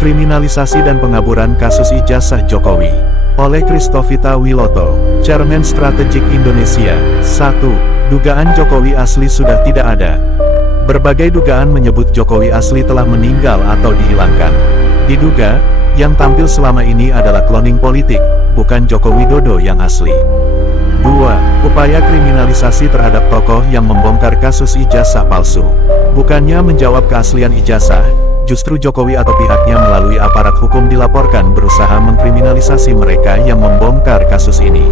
Kriminalisasi dan pengaburan kasus ijazah Jokowi. Oleh Christovita Wiloto, Chairman Strategik Indonesia. 1. Dugaan Jokowi asli sudah tidak ada. Berbagai dugaan menyebut Jokowi asli telah meninggal atau dihilangkan. Diduga, yang tampil selama ini adalah cloning politik, bukan Joko Widodo yang asli. 2. Upaya kriminalisasi terhadap tokoh yang membongkar kasus ijazah palsu. Bukannya menjawab keaslian ijazah, justru Jokowi atau pihaknya melalui aparat hukum dilaporkan berusaha mengkriminalisasi mereka yang membongkar kasus ini.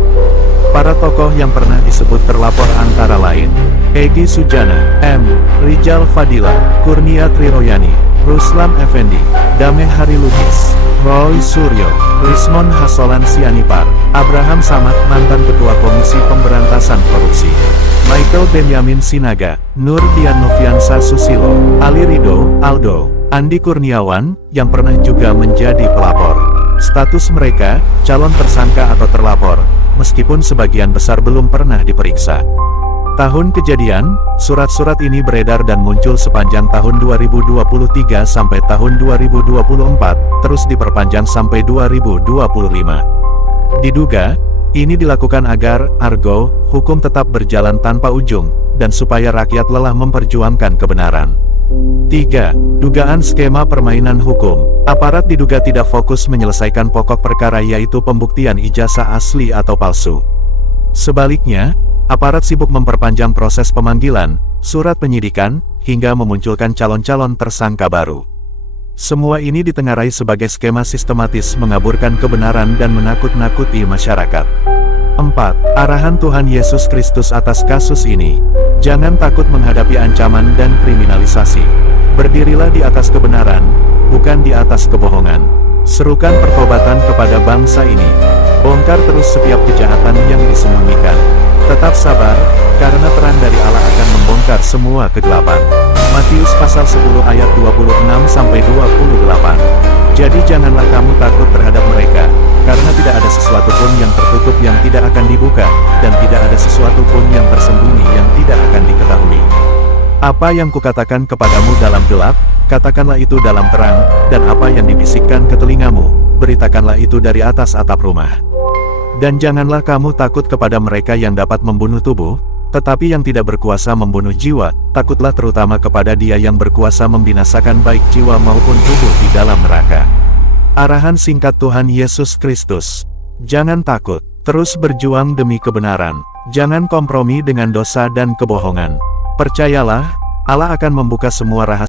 Para tokoh yang pernah disebut terlapor antara lain Egy Sujana, M. Rijal Fadila, Kurnia Triroyani, Ruslam Effendi, Dameh Harilugis, Roy Suryo, Rismon Hasolan Sianipar, Abraham Samad mantan Ketua Komisi Pemberantasan Korupsi, Michael Benyamin Sinaga, Nur Dian Noviansa Susilo, Ali Ridho, Aldo, Andi Kurniawan, yang pernah juga menjadi pelapor. Status mereka, calon tersangka atau terlapor, meskipun sebagian besar belum pernah diperiksa. Tahun kejadian, surat-surat ini beredar dan muncul sepanjang tahun 2023 sampai tahun 2024, terus diperpanjang sampai 2025. Diduga, ini dilakukan agar, argo, hukum tetap berjalan tanpa ujung, dan supaya rakyat lelah memperjuangkan kebenaran. 3. Dugaan skema permainan hukum. Aparat diduga tidak fokus menyelesaikan pokok perkara yaitu pembuktian ijazah asli atau palsu. Sebaliknya, aparat sibuk memperpanjang proses pemanggilan, surat penyidikan, hingga memunculkan calon-calon tersangka baru. Semua ini ditengarai sebagai skema sistematis mengaburkan kebenaran dan menakut-nakuti masyarakat. 4. Arahan Tuhan Yesus Kristus atas kasus ini. Jangan takut menghadapi ancaman dan kriminalisasi. Berdirilah di atas kebenaran, bukan di atas kebohongan. Serukan pertobatan kepada bangsa ini. Bongkar terus setiap kejahatan yang disembunyikan. Tetap sabar, karena terang dari Allah akan membongkar semua kegelapan. Matius pasal 10 ayat 26-28. Jadi janganlah kamu takut terhadap mereka, karena tidak ada sesuatu pun yang tertutup yang tidak akan dibuka, dan tidak ada sesuatu pun yang tersembunyi yang tidak akan diketahui. Apa yang kukatakan kepadamu dalam gelap, katakanlah itu dalam terang, dan apa yang dibisikkan ke telingamu, beritakanlah itu dari atas atap rumah. Dan janganlah kamu takut kepada mereka yang dapat membunuh tubuh, tetapi yang tidak berkuasa membunuh jiwa, takutlah terutama kepada Dia yang berkuasa membinasakan baik jiwa maupun tubuh di dalam neraka. Arahan singkat Tuhan Yesus Kristus. Jangan takut, terus berjuang demi kebenaran. Jangan kompromi dengan dosa dan kebohongan. Percayalah, Allah akan membuka semua rahasia